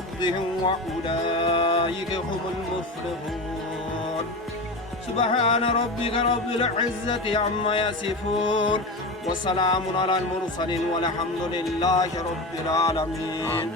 ربهم وأولئك هم المفلحون. سبحان ربك رب العزة عما يصفون وسلام على المرسلين والحمد لله رب العالمين.